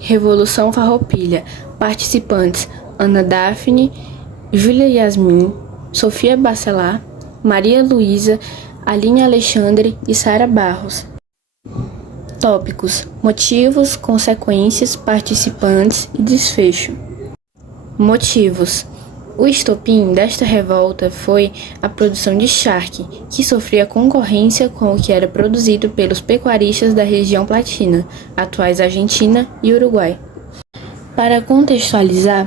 Revolução Farroupilha. Participantes: Ana Daphne, Júlia Yasmin, Sofia Bacelar, Maria Luísa, Aline Alexandre e Sara Barros. Tópicos: motivos, consequências, participantes e desfecho. Motivos: o estopim desta revolta foi a produção de charque, que sofria concorrência com o que era produzido pelos pecuaristas da região Platina, atuais Argentina e Uruguai. Para contextualizar,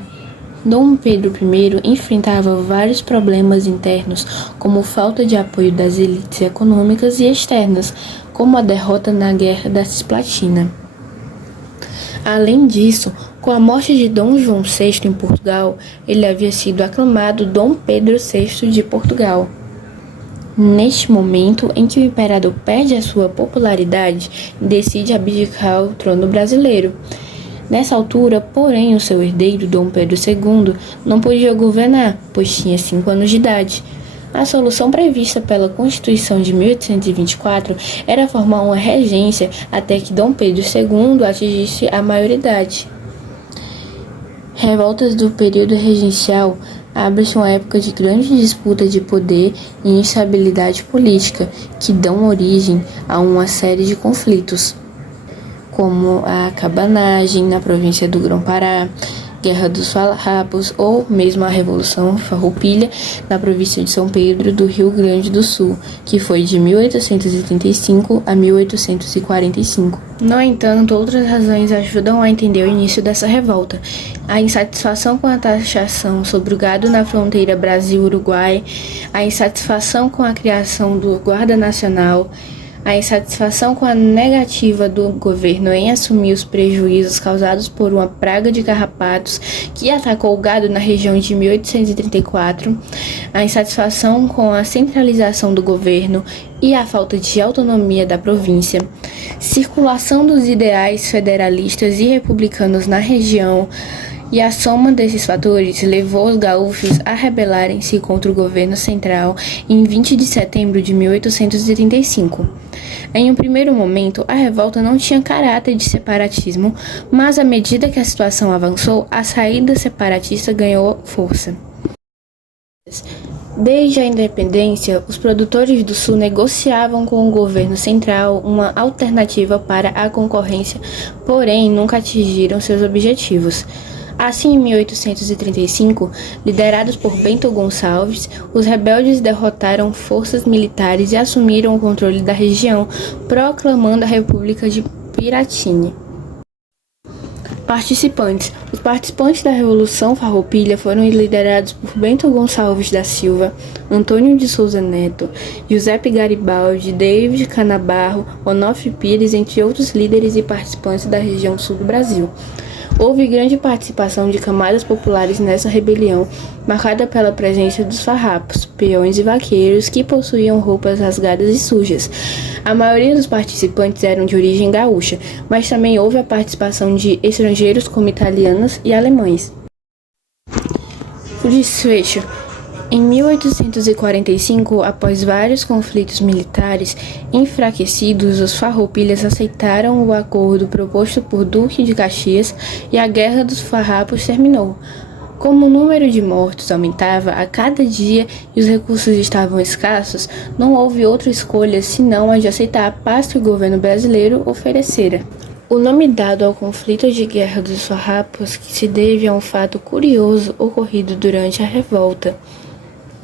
Dom Pedro I enfrentava vários problemas internos, como falta de apoio das elites econômicas e externas, como a derrota na Guerra da Cisplatina. Além disso, com a morte de Dom João VI em Portugal, ele havia sido aclamado Dom Pedro VI de Portugal. Neste momento em que o imperador perde a sua popularidade, decide abdicar o trono brasileiro. Nessa altura, porém, o seu herdeiro, Dom Pedro II, não podia governar, pois tinha 5 anos de idade. A solução prevista pela Constituição de 1824 era formar uma regência até que Dom Pedro II atingisse a maioridade. Revoltas do período regencial abre-se uma época de grande disputa de poder e instabilidade política, que dão origem a uma série de conflitos, como a cabanagem na província do Grão-Pará, Guerra dos Farrapos ou mesmo a Revolução Farroupilha na província de São Pedro do Rio Grande do Sul, que foi de 1835 a 1845. No entanto, outras razões ajudam a entender o início dessa revolta. A insatisfação com a taxação sobre o gado na fronteira Brasil-Uruguai, a insatisfação com a criação do Guarda Nacional, a insatisfação com a negativa do governo em assumir os prejuízos causados por uma praga de carrapatos que atacou o gado na região de 1834, a insatisfação com a centralização do governo e a falta de autonomia da província, circulação dos ideais federalistas e republicanos na região, e a soma desses fatores levou os gaúchos a rebelarem-se contra o governo central em 20 de setembro de 1835. Em um primeiro momento, a revolta não tinha caráter de separatismo, mas à medida que a situação avançou, a saída separatista ganhou força. Desde a independência, os produtores do Sul negociavam com o governo central uma alternativa para a concorrência, porém nunca atingiram seus objetivos. Assim, em 1835, liderados por Bento Gonçalves, os rebeldes derrotaram forças militares e assumiram o controle da região, proclamando a República de Piratini. Participantes. Os participantes da Revolução Farroupilha foram liderados por Bento Gonçalves da Silva, Antônio de Souza Neto, Giuseppe Garibaldi, David Canabarro, Onofre Pires, entre outros líderes e participantes da região sul do Brasil. Houve grande participação de camadas populares nessa rebelião, marcada pela presença dos farrapos, peões e vaqueiros que possuíam roupas rasgadas e sujas. A maioria dos participantes eram de origem gaúcha, mas também houve a participação de estrangeiros como italianos e alemães. O desfecho. Em 1845, após vários conflitos militares enfraquecidos, os farroupilhas aceitaram o acordo proposto por Duque de Caxias e a Guerra dos Farrapos terminou. Como o número de mortos aumentava a cada dia e os recursos estavam escassos, não houve outra escolha senão a de aceitar a paz que o governo brasileiro oferecera. O nome dado ao conflito de Guerra dos Farrapos se deve a um fato curioso ocorrido durante a revolta.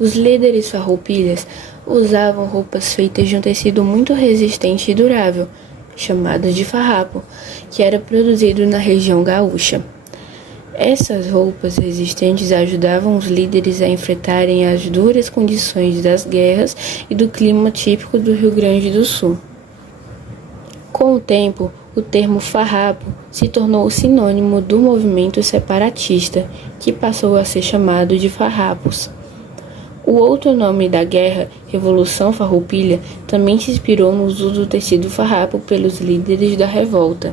Os líderes farroupilhas usavam roupas feitas de um tecido muito resistente e durável, chamado de farrapo, que era produzido na região gaúcha. Essas roupas resistentes ajudavam os líderes a enfrentarem as duras condições das guerras e do clima típico do Rio Grande do Sul. Com o tempo, o termo farrapo se tornou sinônimo do movimento separatista, que passou a ser chamado de farrapos. O outro nome da guerra, Revolução Farroupilha, também se inspirou no uso do tecido farrapo pelos líderes da revolta.